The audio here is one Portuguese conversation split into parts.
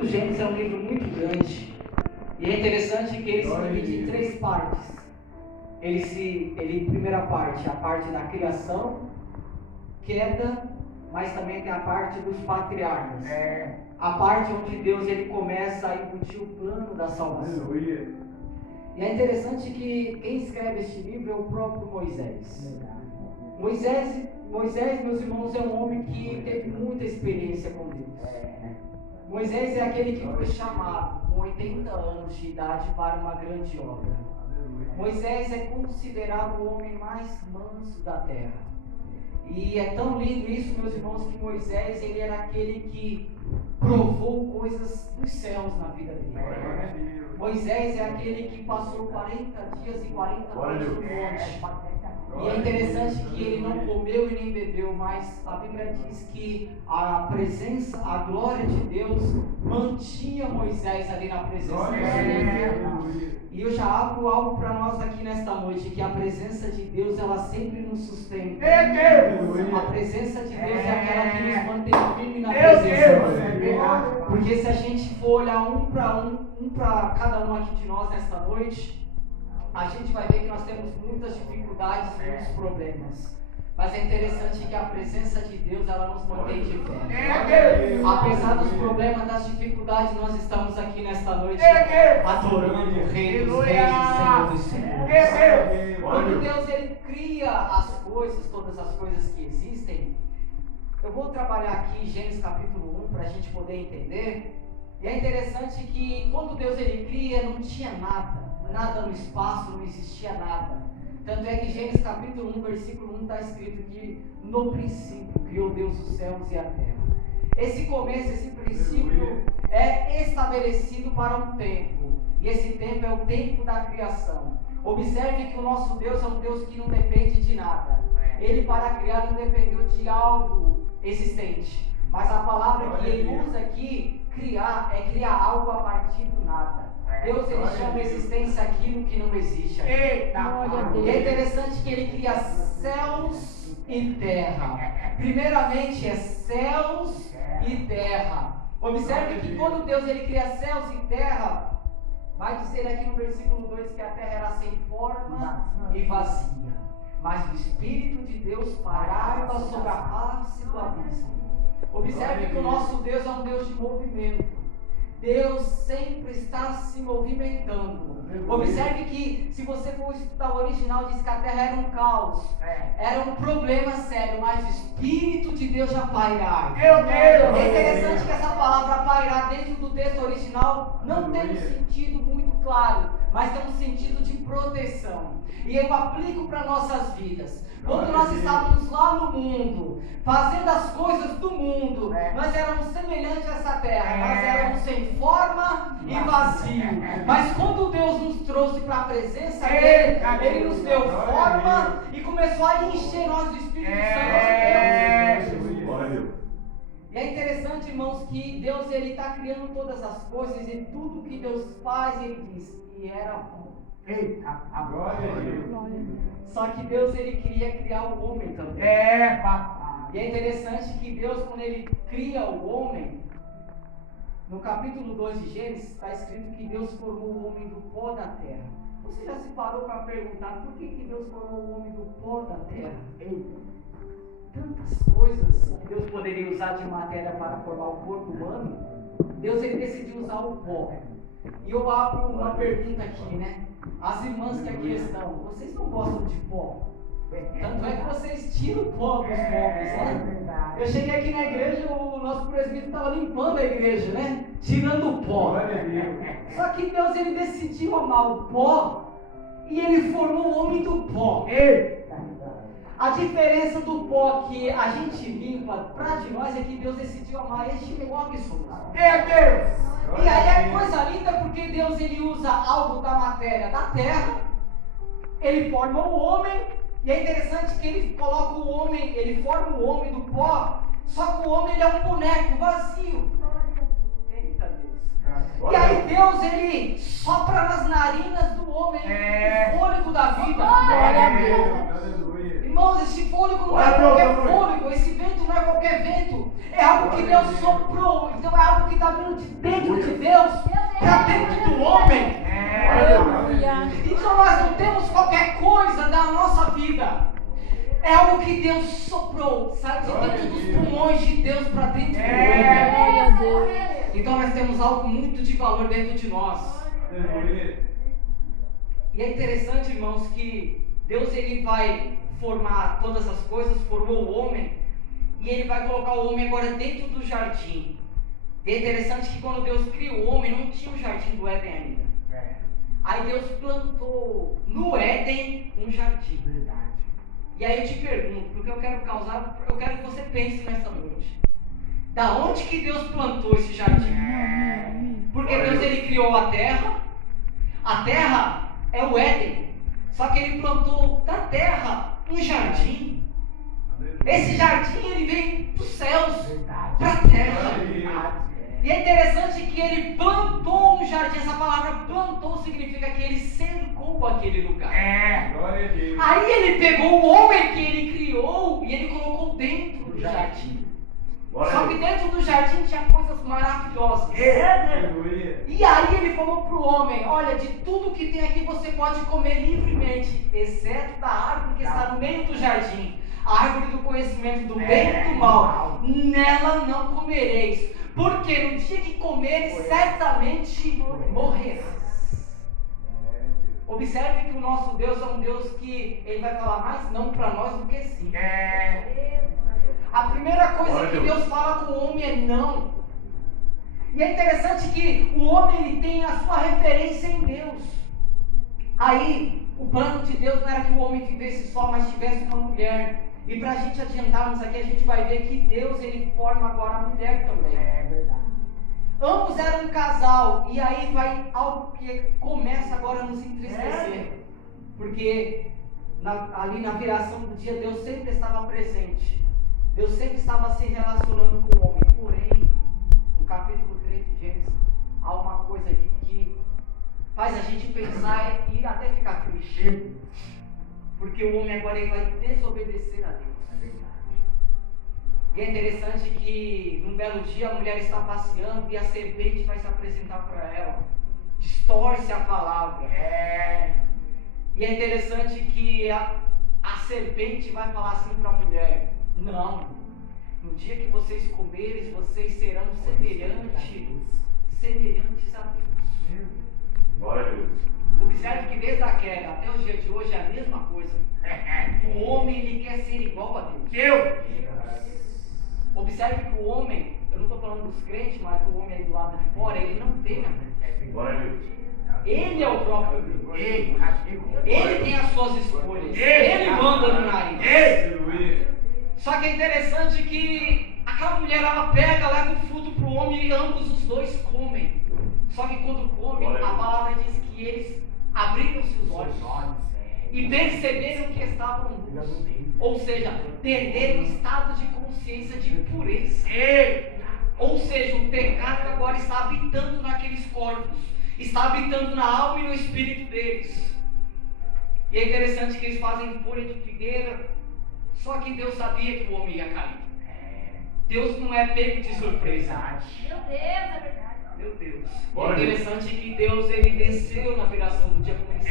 do Gênesis é um livro muito grande. E é interessante que ele se divide em 3 partes. Primeira parte, a parte da criação, queda, mas também tem a parte dos patriarcas. A parte onde Deus ele começa a embutir o plano da salvação. Aleluia. E é interessante que quem escreve este livro é o próprio Moisés. Moisés, meus irmãos, é um homem que teve muita experiência com Deus. Moisés é aquele que foi chamado com 80 anos de idade para uma grande obra. Moisés é considerado o homem mais manso da terra. E é tão lindo isso, meus irmãos, que Moisés ele era aquele que provou coisas dos céus na vida dele. Moisés é aquele que passou 40 dias e 40 noites no monte. E é interessante que ele não comeu e nem bebeu, mas a Bíblia diz que a presença, a glória de Deus mantinha Moisés ali na presença de Deus. E eu já abro algo para nós aqui nesta noite, que a presença de Deus, ela sempre nos sustenta. A presença de Deus é aquela que nos mantém firme na presença. Porque se a gente for olhar um para cada um aqui de nós nesta noite, a gente vai ver que nós temos muitas dificuldades, muitos problemas. Mas é interessante que a presença de Deus, ela nos mantém de pé. Apesar dos problemas, das dificuldades, nós estamos aqui nesta noite adorando o Rei dos Reis e Senhor dos Senhores. Quando Deus ele cria as coisas, todas as coisas que existem, eu vou trabalhar aqui Gênesis capítulo 1 para a gente poder entender. E é interessante que quando Deus ele cria, não tinha nada no espaço, não existia nada. Tanto é que Gênesis capítulo 1, versículo 1 está escrito que no princípio criou Deus os céus e a terra. Esse começo, esse princípio é estabelecido para um tempo. E esse tempo é o tempo da criação. Observe que o nosso Deus é um Deus que não depende de nada. Ele para criar não dependeu de algo existente. Mas a palavra que ele usa aqui, criar, é criar algo a partir do nada. Deus ele chama a existência aquilo que não existe. E é interessante que ele cria céus e terra. Primeiramente é céus e terra. Observe que quando Deus ele cria céus e terra, vai dizer aqui no versículo 2 que a terra era sem forma e vazia, mas o Espírito de Deus pairava sobre a face do abismo. Observe que o nosso Deus é um Deus de movimento. Deus sempre está se movimentando. Observe que, se você for estudar o original, diz que a terra era um caos, era um problema sério, mas o Espírito de Deus já pairava. É interessante que essa palavra pairar dentro do texto original não tem um sentido muito claro, mas tem um sentido de proteção. E eu aplico para nossas vidas. Quando nós estávamos lá no mundo, fazendo as coisas do mundo, nós éramos semelhantes a essa terra, nós éramos sem forma e vazio. Mas quando Deus nos trouxe para a presença dele, ele nos deu forma e começou a encher nós do Espírito Santo de Deus. E é interessante, irmãos, que Deus ele está criando todas as coisas e tudo que Deus faz, ele diz, e era bom. A glória a Deus. Só que Deus ele queria criar o homem também. E é interessante que Deus, quando ele cria o homem, no capítulo 2 de Gênesis, está escrito que Deus formou o homem do pó da terra. Você já se parou para perguntar por que Deus formou o homem do pó da terra? Tantas coisas que Deus poderia usar de matéria para formar o corpo humano, Deus ele decidiu usar o pó. E eu abro uma pergunta aqui, né? As irmãs que aqui estão, vocês não gostam de pó? Tanto é que vocês tiram o pó dos móveis, né? Eu cheguei aqui na igreja, o nosso presbítero estava limpando a igreja, né? Tirando o pó. Só que Deus ele decidiu amar o pó e ele formou o homem do pó. A diferença do pó que a gente limpa para de nós é que Deus decidiu amar este pó que somos. E aí é coisa linda porque Deus ele usa algo da matéria da terra, ele forma o homem, e é interessante que ele coloca o homem, ele forma o homem do pó, só que o homem ele é um boneco vazio. Eita Deus. E aí Deus ele sopra nas narinas do homem o fôlego da vida. Glória a Deus. Irmãos, esse fôlego não é qualquer fôlego, esse vento não é qualquer vento, é algo que Deus soprou, então é algo que está vindo de dentro de Deus para dentro do homem. Então nós não temos qualquer coisa da nossa vida. É algo que Deus soprou, sai de dentro dos pulmões de Deus para dentro do homem. Então nós temos algo muito de valor dentro de nós. E é interessante, irmãos, que Deus ele vai formar todas as coisas, formou o homem, e ele vai colocar o homem agora dentro do jardim. E é interessante que quando Deus criou o homem, não tinha o jardim do Éden ainda. Aí Deus plantou no Éden um jardim. E aí eu te pergunto, porque eu quero que você pense nessa noite. Da onde que Deus plantou esse jardim? Porque Deus ele criou a terra. A terra é o Éden. Só que ele plantou da terra um jardim. Esse jardim ele veio dos céus para a terra. E é interessante que ele plantou um jardim. Essa palavra plantou significa que ele cercou aquele lugar. Aí ele pegou o homem que ele criou e ele colocou dentro do jardim. Só que dentro do jardim tinha coisas maravilhosas. E aí ele falou para o homem: olha, de tudo que tem aqui você pode comer livremente, exceto da árvore que está no meio do jardim, a árvore do conhecimento do bem e do mal. Nela não comereis, porque no dia que comeres certamente morrerás. Observe que o nosso Deus é um Deus que ele vai falar mais não para nós do que sim. A primeira coisa que Deus fala com o homem é não. E é interessante que o homem ele tem a sua referência em Deus. Aí, o plano de Deus não era que o homem vivesse só, mas tivesse uma mulher. E para a gente adiantarmos aqui, a gente vai ver que Deus ele forma agora a mulher também. É verdade. Ambos eram um casal. E aí vai algo que começa agora a nos entristecer. Porque ali na viração do dia, Deus sempre estava presente. Deus sempre estava se relacionando com o homem. Porém, no capítulo 3 de Gênesis, há uma coisa aqui que faz a gente pensar e até ficar triste. Porque o homem agora ele vai desobedecer a Deus. E é interessante que num belo dia a mulher está passeando e a serpente vai se apresentar para ela. Distorce a palavra. E é interessante que a serpente vai falar assim para a mulher: não, no dia que vocês comerem, vocês serão semelhantes a Deus. Glória a Deus. Observe que desde a queda até o dia de hoje é a mesma coisa. O homem ele quer ser igual a Deus. Observe que o homem, eu não estou falando dos crentes, mas o homem aí do lado de fora, ele não tem a Deus. Glória a Deus. Ele é o próprio Deus. Ele tem as suas escolhas. Ele manda no nariz. Só que é interessante que aquela mulher ela pega, leva o fruto para o homem e ambos os dois comem. Só que quando comem, a palavra diz que eles abriram seus olhos e perceberam que estavam nus. Ou seja, perderam o estado de consciência de pureza. Ou seja, o pecado agora está habitando naqueles corpos, está habitando na alma e no espírito deles. E é interessante que eles fazem folha de figueira. Só que Deus sabia que o homem ia cair. Deus não é pego de surpresa. Meu Deus, é verdade. Meu Deus. É interessante que Deus ele desceu na viração do dia como ele se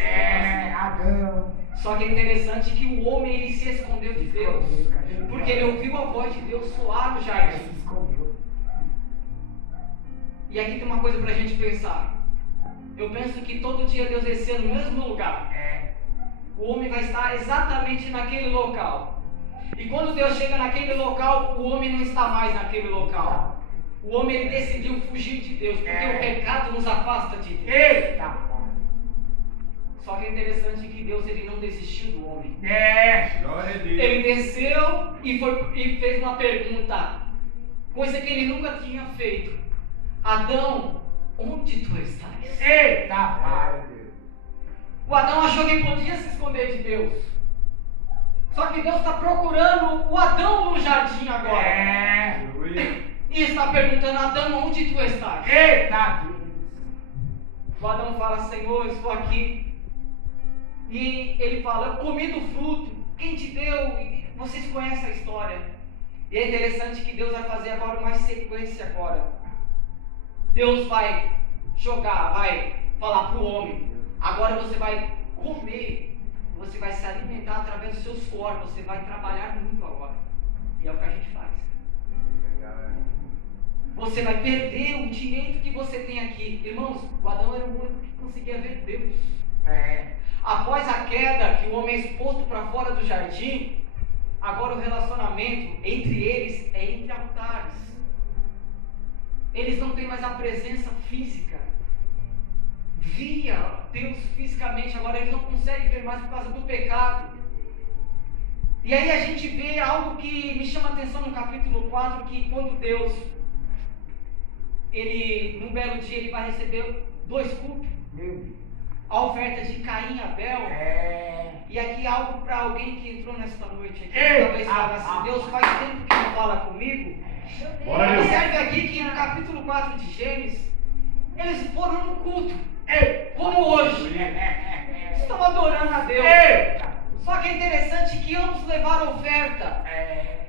Só que é interessante que o homem ele se escondeu de Deus. Porque ele ouviu a voz de Deus soar no jardim. E aqui tem uma coisa pra gente pensar. Eu penso que todo dia Deus descia no mesmo lugar. O homem vai estar exatamente naquele local. E quando Deus chega naquele local, o homem não está mais naquele local. O homem ele decidiu fugir de Deus, porque o pecado nos afasta de Deus. Só que é interessante que Deus ele não desistiu do homem. Ele desceu e fez uma pergunta, coisa que ele nunca tinha feito: Adão, onde tu estás? O Adão achou que podia se esconder de Deus. Só que Deus está procurando o Adão no jardim agora. E está perguntando: Adão, onde tu estás? O Adão fala: Senhor, estou aqui. E ele fala: eu comi do fruto. Quem te deu? E vocês conhecem a história. E é interessante que Deus vai fazer agora uma sequência agora. Deus vai vai falar para o homem: agora você vai comer, você vai se alimentar através do seu suor, você vai trabalhar muito agora. E é o que a gente faz. Você vai perder o direito que você tem aqui. Irmãos, o Adão era o único que conseguia ver Deus. Após a queda, que o homem é exposto para fora do jardim, agora o relacionamento entre eles é entre altares. Eles não têm mais a presença física. Via Deus fisicamente, agora eles não conseguem ver mais por causa do pecado. E aí a gente vê algo que me chama a atenção no capítulo 4, que quando Deus, num belo dia, ele vai receber 2 cultos. A oferta de Caim e Abel. E aqui algo para alguém que entrou nesta noite aqui, talvez fale assim: Deus, faz tempo que não fala comigo. Observe aqui que no capítulo 4 de Gênesis, eles foram no culto, como hoje, estão adorando a Deus. Só que é interessante que ambos levaram oferta.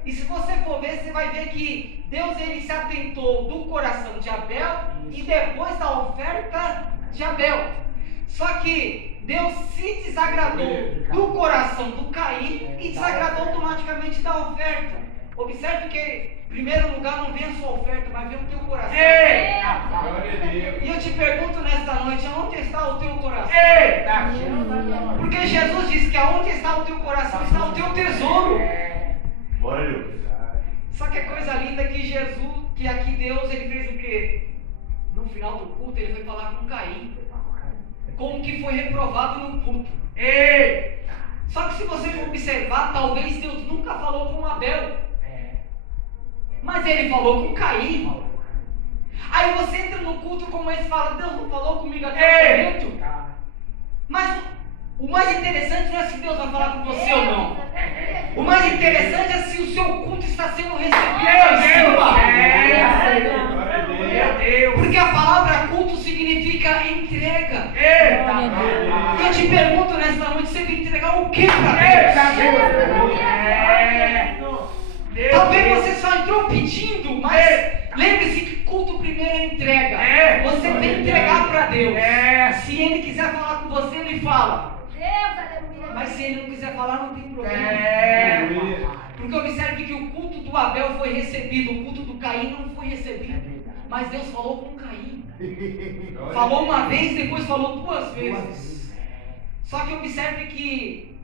E se você for ver, você vai ver que Deus ele se atentou do coração de Abel e depois da oferta de Abel. Só que Deus se desagradou do coração do Caim e desagradou automaticamente da oferta. Observe que, em primeiro lugar, não vem a sua oferta, mas vem o teu coração. E eu te pergunto nesta noite: aonde está o teu coração? Porque Jesus disse que aonde está o teu coração está o teu tesouro. Só que a coisa linda é que aqui Deus ele fez o quê? No final do culto ele foi falar com Caim, como que foi reprovado no culto. Só que se você for observar, talvez Deus nunca falou com Abel, mas ele falou com Caim. Aí você entra no culto como esse e fala: Deus não falou comigo até o momento. Mas o mais interessante não é se Deus vai falar com você ou não. O mais interessante é se o seu culto está sendo recebido em cima. Porque a palavra culto significa entrega. E eu te pergunto nesta noite: você vai entregar o que para Deus? Talvez você só entrou pedindo, mas lembre-se que culto primeiro é entrega. Você vem entregar para Deus. Se Ele quiser falar com você, Ele fala. Mas se Ele não quiser falar, não tem problema. Porque observe que o culto do Abel foi recebido, o culto do Caim não foi recebido. Mas Deus falou com Caim. Falou uma vez, depois falou 2 vezes. Só que observe que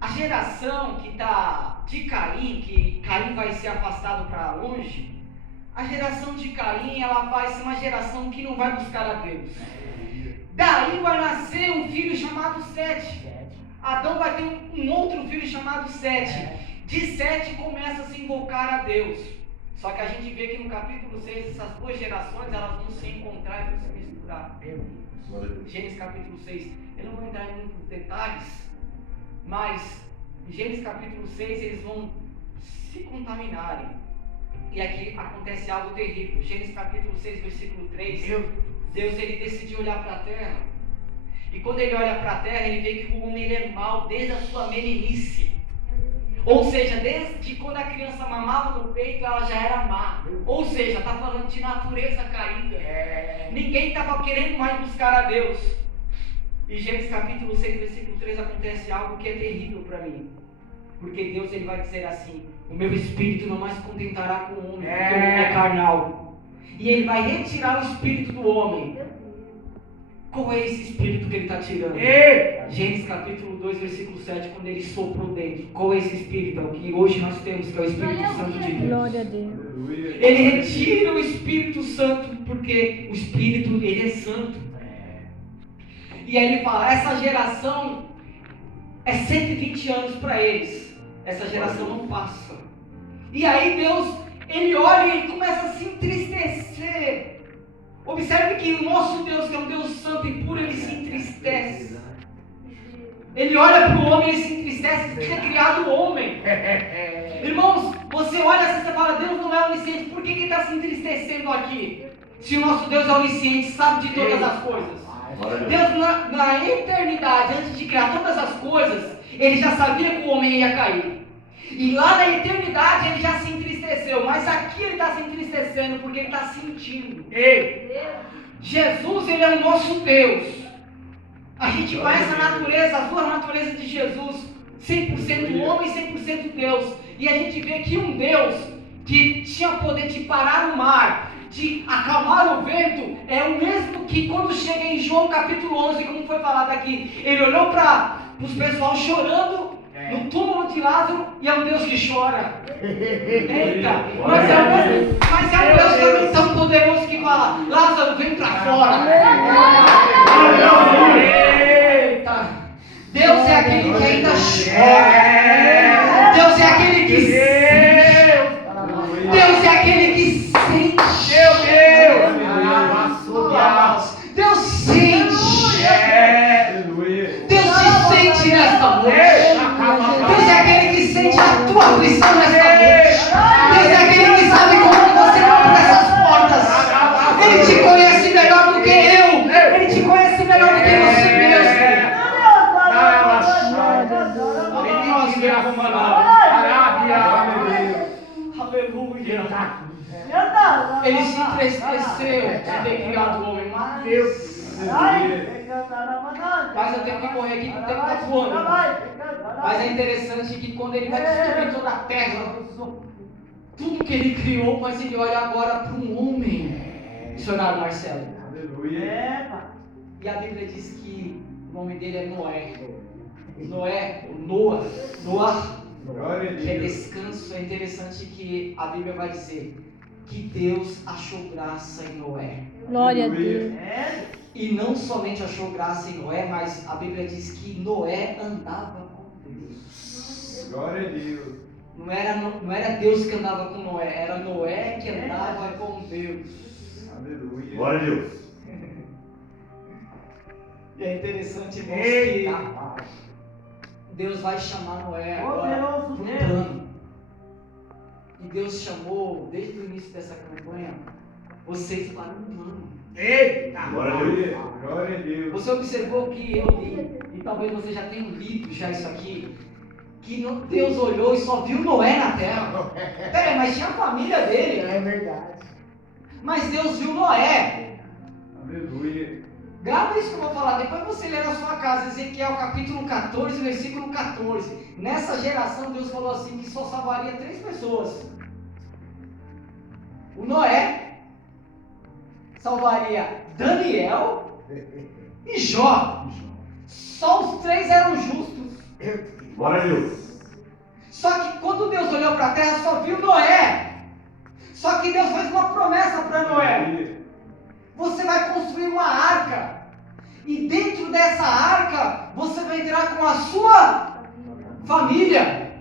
a geração que está de Caim, que Caim vai ser afastado para longe, a geração de Caim ela vai ser uma geração que não vai buscar a Deus. Daí vai nascer um filho chamado Sete. Adão vai ter um outro filho chamado Sete. De Sete começa a se invocar a Deus. Só que a gente vê que no capítulo 6 essas 2 gerações elas vão se encontrar e vão se misturar. Gênesis capítulo 6. Eu não vou entrar em muitos detalhes, mas em Gênesis capítulo 6 eles vão se contaminarem. E aqui acontece algo terrível. Gênesis capítulo 6, versículo 3. Deus ele decidiu olhar para a terra. E quando ele olha para a terra, ele vê que o homem ele é mau desde a sua meninice. Ou seja, desde quando a criança mamava no peito, ela já era má. Ou seja, está falando de natureza caída. Ninguém estava querendo mais buscar a Deus. Em Gênesis capítulo 6, versículo 3, acontece algo que é terrível para mim. Porque Deus ele vai dizer assim: o meu espírito não mais se contentará com o homem, porque o homem é carnal. E ele vai retirar o espírito do homem. Qual é esse espírito que ele está tirando? Gênesis capítulo 2, versículo 7, quando ele soprou dentro. Qual é esse espírito? É o que hoje nós temos, que é o Espírito Santo de Deus. Glória a Deus. Ele retira o Espírito Santo, porque o Espírito, ele é santo. E aí ele fala: essa geração é 120 anos para eles. Essa geração não passa. E aí Deus, ele olha e começa a se entristecer. Observe que o nosso Deus, que é um Deus santo e puro, ele se entristece. Ele olha para o homem e ele se entristece de ter criado o homem. Irmãos, você olha assim e você fala: Deus não é onisciente, por que ele está se entristecendo aqui? Se o nosso Deus é onisciente, sabe de todas as coisas. Deus na eternidade, antes de criar todas as coisas, ele já sabia que o homem ia cair. E lá na eternidade ele já se entristeceu, mas aqui ele está se entristecendo porque ele está sentindo. Jesus, ele é o nosso Deus. A gente conhece a natureza, as duas naturezas de Jesus, 100% homem e 100% Deus. E a gente vê que um Deus que tinha poder de parar o mar, de acalmar o vento, é o mesmo que quando chega em João capítulo 11, como foi falado aqui, ele olhou para os pessoal chorando no túmulo de Lázaro, e é um Deus que chora. Eita, mas é um Deus também tão poderoso que fala: Lázaro, vem para fora. Eita, Deus é aquele que ainda chora. Deus é aquele que sente. Deus é aquele que sente. Deus sente. Deus te sente nesta noite. Deus é aquele que sente a tua aflição nesta noite. Deus é aquele que sabe como você vai por essas portas. Ele te conhece melhor do que eu. Ele te conhece melhor do que você mesmo. Aleluia. Ele se entristeceu de ter criado o homem, mas eu tenho que correr aqui, que o tempo está voando. Mas é interessante que quando ele vai destruir toda a terra, tudo que ele criou, mas ele olha agora para um homem, missionário Marcelo. Aleluia. E a Bíblia diz que o nome dele é Noé. Noah, que é descanso. É interessante que a Bíblia vai dizer que Deus achou graça em Noé. Glória a Deus. E não somente achou graça em Noé, mas a Bíblia diz que Noé andava com Deus. Glória a Deus. Não era Deus que andava com Noé, era Noé que andava com Deus. Aleluia. Glória a Deus. E é interessante, irmãos, que Deus vai chamar Noé agora para um plano. E Deus chamou, desde o início dessa campanha, vocês para um plano. Eita! Glória a Deus. Glória a Deus. Você observou que eu li, e talvez você já tenha lido já isso aqui, que Deus olhou e só viu Noé na terra. Peraí, mas tinha a família dele. É verdade. Mas Deus viu Noé. Aleluia. Grava isso que eu vou falar, depois você lê na sua casa, Ezequiel capítulo 14, versículo 14. Nessa geração Deus falou assim que só salvaria 3 pessoas. O Noé salvaria Daniel e Jó. Só os 3 eram justos. Glória a Deus. Só que quando Deus olhou para a terra, só viu Noé. Só que Deus fez uma promessa para Noé. Você vai construir uma arca. E dentro dessa arca, você vai entrar com a sua família.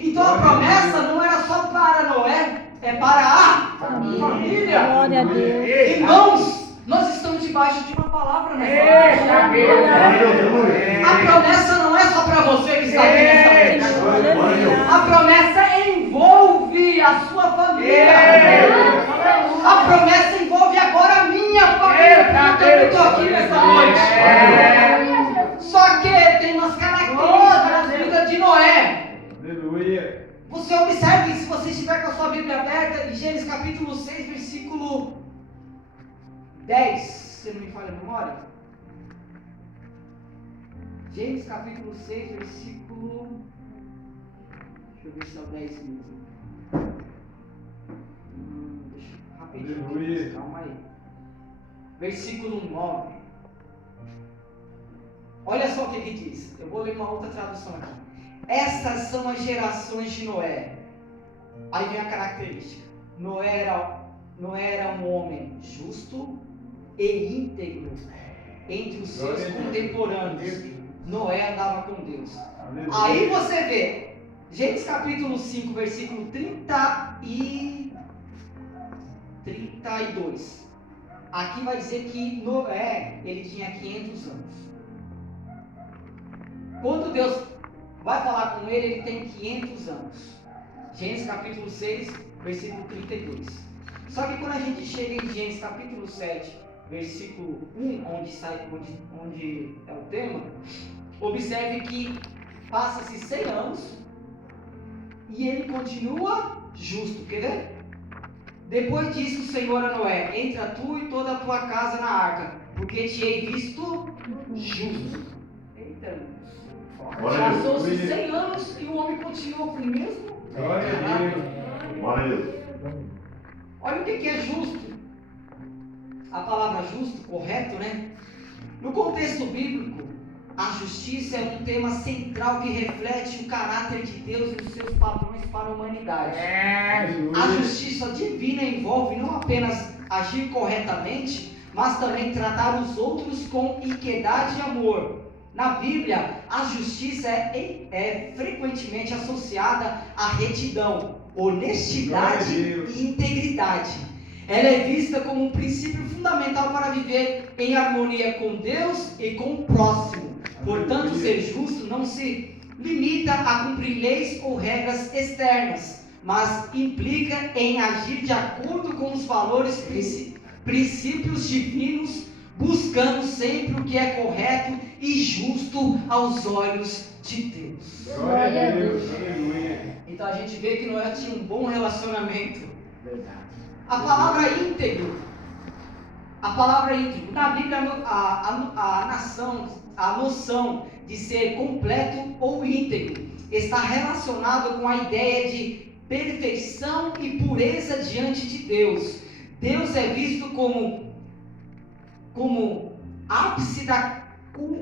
Então a promessa não era só para Noé, é para a família. Glória a Deus. Irmãos, nós estamos debaixo de uma palavra nessa noite. A promessa não é só para você que está aqui nessa noite. A promessa envolve a sua família. A promessa envolve agora a minha família, porque eu também estou aqui nessa noite. Só que tem umas características na vida de Noé. Aleluia. Você observe, se você estiver com a sua Bíblia aberta, em Gênesis capítulo 6, versículo 10, se não me falha a memória. Gênesis capítulo 6, versículo... Deixa eu ver se é o 10 mesmo. Rapidinho, calma aí. Versículo 9. Olha só o que diz. Eu vou ler uma outra tradução aqui. Estas são as gerações de Noé. Aí vem a característica. Noé era um homem justo e íntegro entre os seus contemporâneos. Noé andava com Deus. Aleluia. Aí você vê Gênesis capítulo 5, versículo 30 e 32. Aqui vai dizer que Noé, ele tinha 500 anos. Quando Deus vai falar com ele, ele tem 500 anos. Gênesis capítulo 6, versículo 32. Só que quando a gente chega em Gênesis capítulo 7, versículo 1, onde é o tema, observe que passa-se 100 anos e ele continua justo. Quer ver? Depois disse o Senhor a Noé: entra tu e toda a tua casa na arca, porque te hei visto justo. Eita, Glória a Deus. passou-se 100 anos e o homem continua com o mesmo Glória a caráter. Deus. Glória a Deus. Olha o que é justo. A palavra justo, correto, né? No contexto bíblico, a justiça é um tema central que reflete o caráter de Deus e os seus padrões para a humanidade. A justiça divina envolve não apenas agir corretamente, mas também tratar os outros com equidade e amor. Na Bíblia, a justiça é frequentemente associada à retidão, honestidade e integridade. Ela é vista como um princípio fundamental para viver em harmonia com Deus e com o próximo. Portanto, ser justo não se limita a cumprir leis ou regras externas, mas implica em agir de acordo com os valores, princípios divinos, buscando sempre o que é correto e justo aos olhos de Deus. Glória a Deus. Aleluia. Então a gente vê que Noé tinha um bom relacionamento. A palavra íntegro, na Bíblia a noção de ser completo ou íntegro está relacionado com a ideia de perfeição e pureza diante de Deus. Deus é visto como ápice da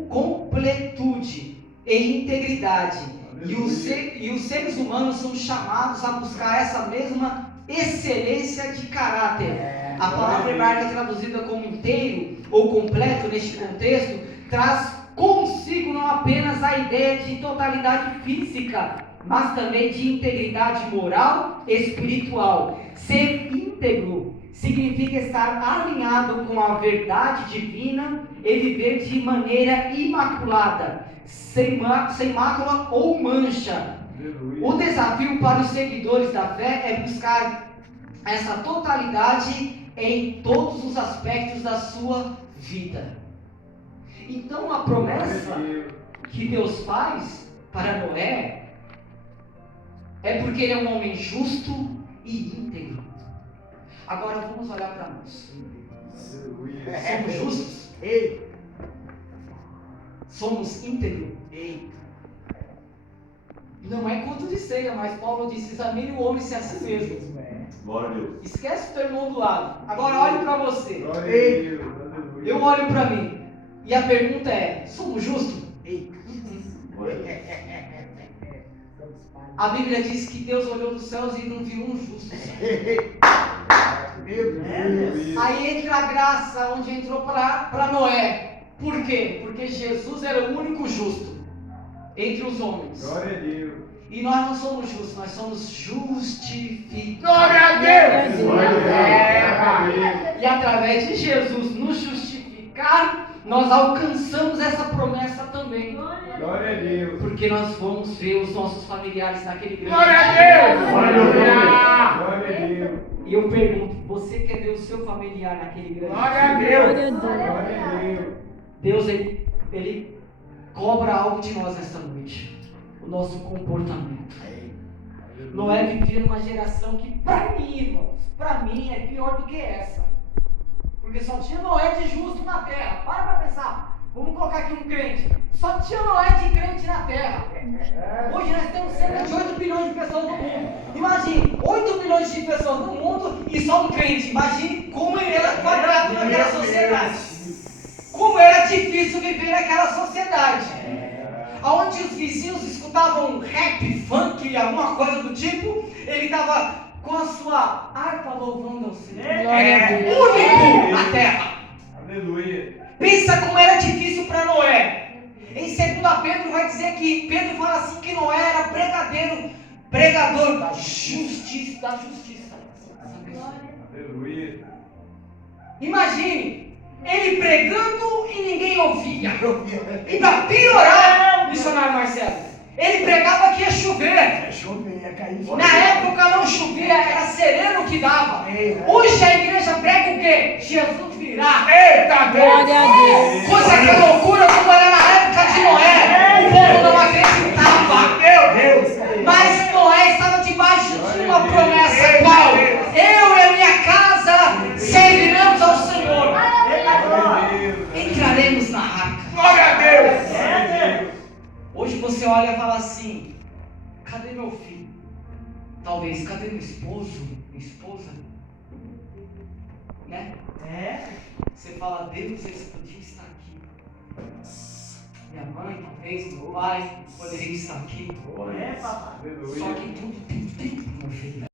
completude e integridade. E os seres humanos são chamados a buscar essa mesma excelência de caráter. A palavra hebraica traduzida como inteiro ou completo neste contexto traz consigo não apenas a ideia de totalidade física, mas também de integridade moral e espiritual. Ser íntegro significa estar alinhado com a verdade divina e viver de maneira imaculada, sem mácula ou mancha. O desafio para os seguidores da fé é buscar essa totalidade em todos os aspectos da sua vida. Então a promessa que Deus faz para Noé é porque ele é um homem justo e íntegro. Agora vamos olhar para nós. Somos justos? Somos íntegros? Não é culto de ceia, mas Paulo disse: examine o homem se a si mesmo. Glória a Deus. Esquece o teu irmão do lado. Agora olhe para você. Glória a Deus. Aleluia. Eu olho para mim. E a pergunta é: somos justos? Glória a Deus. A Bíblia diz que Deus olhou dos céus e não viu um justo. Aí entra a graça onde entrou para Noé. Por quê? Porque Jesus era o único justo entre os homens. Glória a Deus. E nós não somos justos, nós somos justificados. Glória a Deus! Glória a Deus. E através de Jesus nos justificar, nós alcançamos essa promessa também. Glória a Deus. Porque nós vamos ver os nossos familiares naquele grande Glória a dia. Deus! Glória a Deus. E eu pergunto: você quer ver o seu familiar naquele grande Glória a dia? Deus! Glória a Deus. Deus, ele cobra algo de nós esta noite. O nosso comportamento. Noé vivia numa geração que, para mim, irmãos, para mim é pior do que essa. Porque só tinha Noé de justo na terra. Para pensar. Vamos colocar aqui um crente. Só tinha Noé de crente na terra. Hoje nós temos cerca de 8 bilhões de pessoas no mundo. Imagine, 8 bilhões de pessoas no mundo e só um crente. Imagine como ele era quadrado naquela sociedade. Como era difícil viver naquela sociedade. Onde os vizinhos escutavam rap, funk, alguma coisa do tipo, ele estava com a sua harpa louvando ao Senhor. Glória a Deus. Único na terra. Aleluia. Pensa como era difícil para Noé. Em 2 Pedro vai dizer que Pedro fala assim que Noé era pregador da justiça. Aleluia. Imagine, ele pregando e ninguém ouvia. E para piorar, missionário Marcelo, ele pregava que ia chover. Na época não chovia, era sereno que dava. Hoje a igreja prega o quê? Jesus virá. Eita Glória a Deus. Coisa que é loucura como era na época de Noé. O povo não acreditava. Meu Deus! Mas Noé estava debaixo de uma promessa. Qual? Eu e a minha você olha e fala assim, cadê meu filho? Talvez, cadê meu esposo? Minha esposa? Né? Você fala, Deus, eles podiam estar aqui. Minha mãe, talvez, meu pai, poderia estar aqui. Glória a Deus. Só que tudo tem tempo, meu filho.